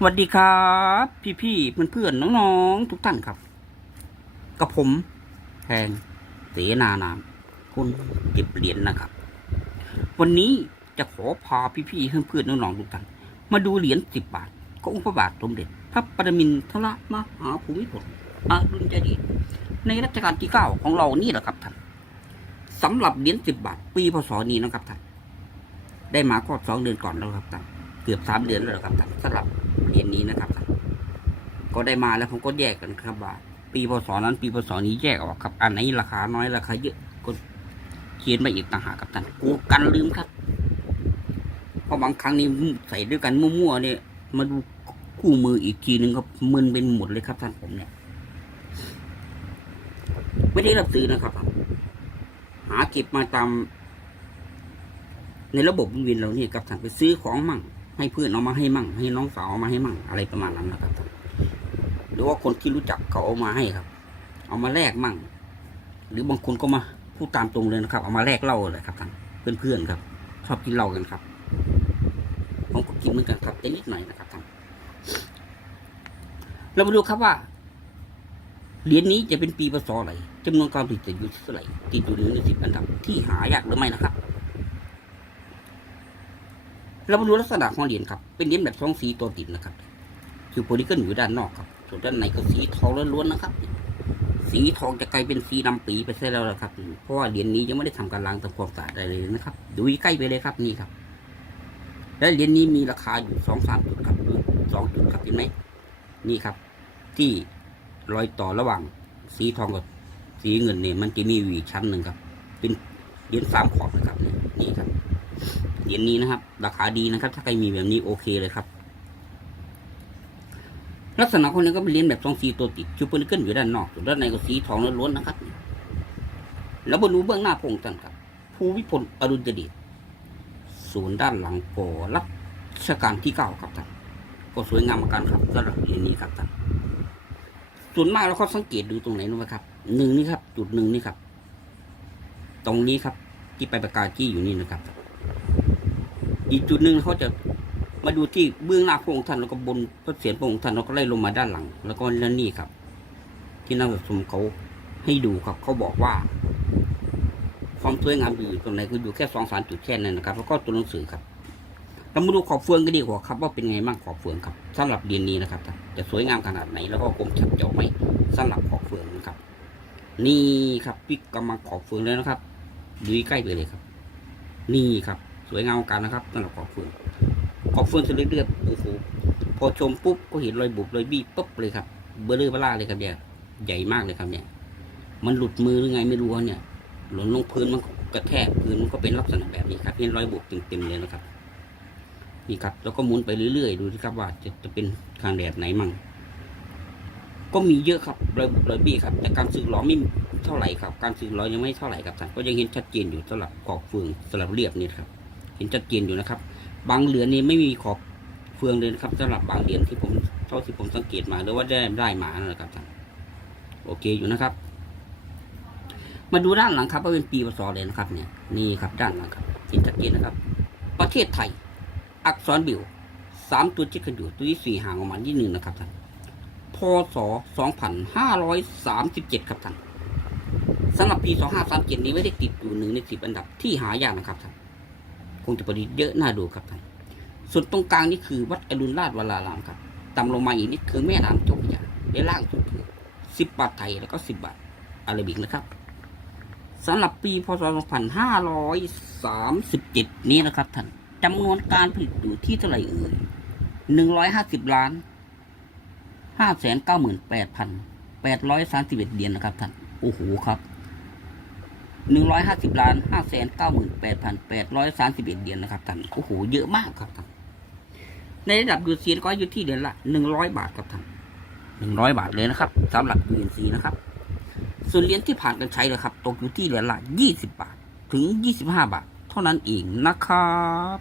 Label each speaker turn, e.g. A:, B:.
A: สวัสดีครับ พี่ๆเพื่อนๆน้องๆ ทุกท่านครับ กับผมแทงเสนานามคุณเก็บเหรียญนะครับ วันนี้จะขอพาพี่ๆเพื่อนๆน้องๆทุกท่านมาดูเหรียญสิบบาทขององค์พระบาทสมเด็จพระปรมินทรมหาภูมิพลอดุลยเดชในรัชกาลที่เก้าของเรานี่แหละครับท่านสำหรับเหรียญสิบบาท ปีพศนี้นะครับท่านได้มาก็สองเดือนก่อนแล้วครับท่านเกือบสามเดือนแล้วครับท่านสำหรับ เรียญนี้นะครับ ก็ได้มาแล้วผมก็แยกกันครับว่าปีพศนั้น ปีพศนี้แยกออกครับ อันไหนราคาน้อยราคาเยอะก็เขียนมาอีกต่างหากครับท่านกูกันลืมครับเพราะบางครั้งนี่ใส่ด้วยกันมั่วๆเนี่ยมาดูคู่มืออีกทีหนึ่งก็มึนเป็นหมดเลยครับท่านผมเนี่ยไม่ได้รับซื้อนะครับ หาเก็บมาตาม ในระบบวินเราเนี่ยกับท่านไปซื้อของมั่ง ให้เพื่อนเอามาให้มั่ง ให้น้องสาวเอามาให้มั่ง อะไรประมาณนั้นนะครับหรือว่าคนที่รู้จักเขาเอามาให้ครับ เอามาแลกมั่ง หรือบางคนก็มาพูดตามตรงเลยนะครับ เอามาแลกเหล้าเลยครับท่านเพื่อนๆครับ ชอบกินเหล้ากันครับผมก็กินเหมือนกันครับแต่นิดหน่อยนะครับท่านเรามาดูครับว่าเหรียญนี้จะเป็นปีพศอะไรจำนวนการผลิตจะอยู่เท่าไหร่ติดอยู่ในสิบอันดับที่หายากหรือไม่นะครับ เรามาดูลักษณะของเหรียญครับ เป็นเหรียญแบบสองสีตัวติดนะครับ คือโพลีเกิลอยู่ด้านนอกครับ ส่วนด้านในก็สีทองล้วนๆนะครับ สีทองจะกลายเป็นสีดำปีไปซะแล้วละครับ เพราะว่าเหรียญนี้ยังไม่ได้ทำการล้างทำความสะอาดอะไรเลยนะครับ ดูใกล้ไปเลยครับนี่ครับ และเหรียญนี้มีราคาอยู่สองสามจุดครับสองจุดครับเห็นไหมนี่ครับ ที่รอยต่อระหว่างสีทองกับสีเงินเนี่ยมันจะมีอยู่อีชั้นหนึ่งครับ เป็นเหรียญสามขอบนะครับนี่ครับ เหรียญนี้นะครับ ราคาดีนะครับ ถ้าใครมีแบบนี้โอเคเลยครับ ลักษณะคนนี้ก็เป็นเหรียญแบบสองสีตัวติดชูเปอร์นิเกิลอยู่ด้านนอกส่วนด้านในก็สีทองล้วนๆนะครับ แล้วมาดูเบื้องหน้าพงค์ท่านครับ ภูวิพลอดุลยเดชส่วนด้านหลังก่อรัชกาลที่เก้าครับท่านก็สวยงามเหมือนกันครับสำหรับเหรียญนี้ครับท่านส่วนมากเราเขาสังเกตดูตรงไหนรู้ไหมครับหนึ่งนี่ครับ จุดหนึ่งนี่ครับ ตรงนี้ครับที่ไปประกาศจี้อยู่นี่นะครับ อีกจุดหนึ่งเขาจะมาดูที่เบื้องหน้าพระองค์ท่านแล้วก็บนพระเศียรพระองค์ท่านแล้วก็ไล่ลงมาด้านหลัง แล้วก็นั่นนี่ครับ ที่นักสะสมเขาให้ดูครับเขาบอกว่า ความสวยงามอยู่ตรงไหนคืออยู่แค่สองสามจุดแค่นั้นนะครับ แล้วก็ตัวหนังสือครับเรามาดูขอบเฟืองกันดีกว่าครับ ว่าเป็นไงบ้างขอบเฟืองครับสำหรับเรียนนี้นะครับ จะสวยงามขนาดไหน แล้วก็คมชัดเจาะไหมสำหรับขอบเฟืองนะครับ นี่ครับพี่กำลังขอบเฟืองเลยนะครับดูใกล้ไปเลยครับ นี่ครับ สวยงามกันนะครับสำหรับขอบเฟืองขอบเฟืองจะเลือดโอ้โหพอชมปุ๊บก็เห็นรอยบุบรอยบี้ปุ๊บเลยครับ เบลอเบล่าเลยครับเนี่ยใหญ่มากเลยครับเนี่ย มันหลุดมือหรือไงไม่รู้เนี่ย หล่นลงพื้นมันกระแทกพื้นมันก็เป็นลักษณะแบบนี้ครับเห็นรอยบุบเต็มๆเลยนะครับนี่ครับแล้วก็หมุนไปเรื่อยๆ ดูสิครับว่าจะจะเป็นทางแบบไหนมั่งก็มีเยอะครับรอยบุบรอยบี้ครับ แต่การสึกหลอไม่เท่าไหร่ครับ การสึกหลอยังไม่เท่าไหร่ครับท่านก็ยังเห็นชัดเจนอยู่สำหรับขอบเฟืองสำหรับเรียบนี่ครับ เห็นชัดเจนอยู่นะครับ บางเหรียญนี่ไม่มีขอบเฟืองเลยนะครับสำหรับบางเหรียญที่ผมเท่าที่ผมสังเกตมาหรือว่าได้ได้มานะครับท่านโอเคอยู่นะครับ มาดูด้านหลังครับว่าเป็นปีพศเลยนะครับเนี่ยนี่ครับด้านหลังครับเห็นชัดเจนนะครับ ประเทศไทย อักษรบิวสามตัวจิกกันอยู่ตัวที่สี่ห่างออกมาที่หนึ่งนะครับท่านพศสองพันห้าร้อยสามสิบเจ็ดครับท่านสำหรับปีสองห้าสามเจ็ดนี้ไม่ได้ติดอยู่หนึ่งในสิบอันดับที่หายากนะครับท่าน งจะประดิษฐ์เยอะน่าดูครับท่านส่วนตรงกลางนี่คือวัดอรุณราชวรารามครับต่ำลงมาอีกนิดคือแม่น้ำเจ้าพระยาและล่างสุดคือสิบบาทไทยแล้วก็สิบบาทอาราบิกนะครับสำหรับปีพศ 2537 นี้นะครับท่านจำนวนการผลิตอยู่ที่เท่าไหร่เอ่ย150 ล้าน 598,831 เหรียญนะครับท่าน โอ้โหครับ 150ล้าน598,831เหรียญนะครับท่านโอ้โหเยอะมากครับท่านในระดับยูซีก็อยู่ที่เดือนละ 100 บาทครับท่าน100 บาทเลยนะครับสำหรับยูซีนะครับ ส่วนเหรียญที่ผ่านการใช้เลยครับ ตกอยู่ที่เหรียญละ 20 บาทถึง 25 บาท เท่านั้นเองนะครับ